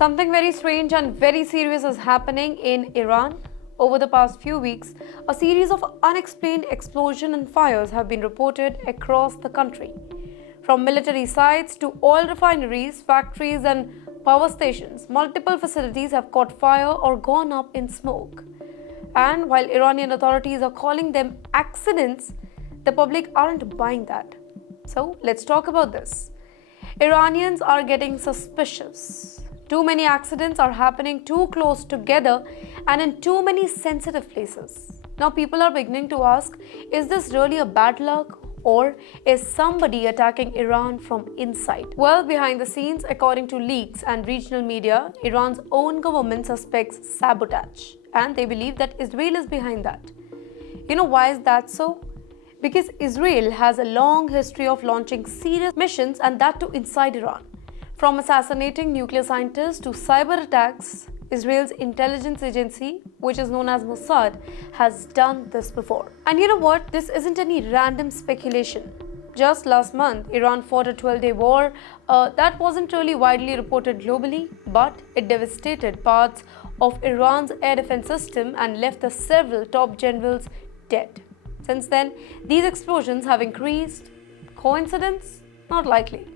Something very strange and very serious is happening in Iran. Over the past few weeks, a series of unexplained explosions and fires have been reported across the country. From military sites to oil refineries, factories, and power stations, multiple facilities have caught fire or gone up in smoke. And while Iranian authorities are calling them accidents, the public aren't buying that. So let's talk about this. Iranians are getting suspicious. Too many accidents are happening too close together and in too many sensitive places. Now people are beginning to ask, is this really a bad luck? Or is somebody attacking Iran from inside? Well, behind the scenes, according to leaks and regional media, Iran's own government suspects sabotage. And they believe that Israel is behind that. You know why is that so? Because Israel has a long history of launching serious missions, and that too inside Iran. From assassinating nuclear scientists to cyber attacks, Israel's intelligence agency, which is known as Mossad, has done this before. And you know what? This isn't any random speculation. Just last month, Iran fought a 12-day war that wasn't really widely reported globally, but it devastated parts of Iran's air defense system and left the several top generals dead. Since then, these explosions have increased. Coincidence? Not likely.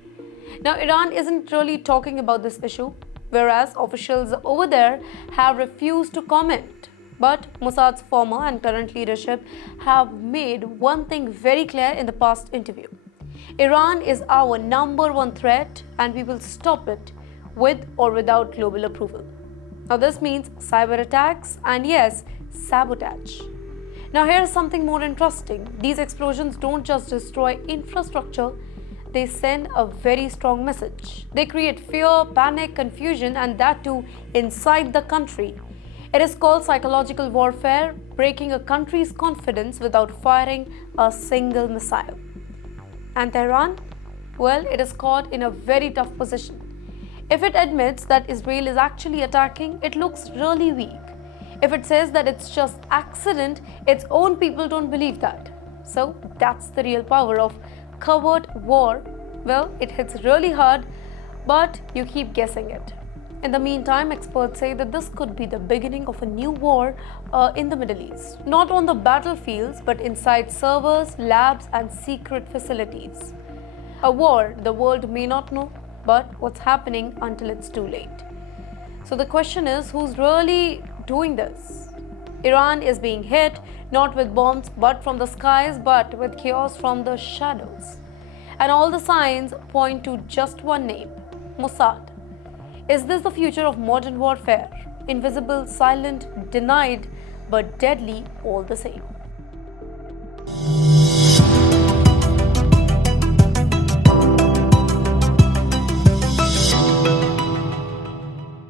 Now, Iran isn't really talking about this issue, whereas officials over there have refused to comment. But Mossad's former and current leadership have made one thing very clear in the past interview. Iran is our number one threat and we will stop it with or without global approval. Now, this means cyber attacks and yes, sabotage. Now, here's something more interesting. These explosions don't just destroy infrastructure, they send a very strong message. They create fear, panic, confusion, and that too inside the country. It is called psychological warfare, breaking a country's confidence without firing a single missile. And Tehran? Well, it is caught in a very tough position. If it admits that Israel is actually attacking, it looks really weak. If it says that it's just accident, its own people don't believe that. So that's the real power of covert war. Well, it hits really hard, but you keep guessing it. In the meantime, experts say that this could be the beginning of a new war in the Middle East. Not on the battlefields, but inside servers, labs, and secret facilities. A war the world may not know, but what's happening until it's too late. So the question is, who's really doing this? Iran is being hit not with bombs but from the skies, but with chaos from the shadows. And all the signs point to just one name: Mossad. Is this the future of modern warfare? Invisible, silent, denied, but deadly all the same.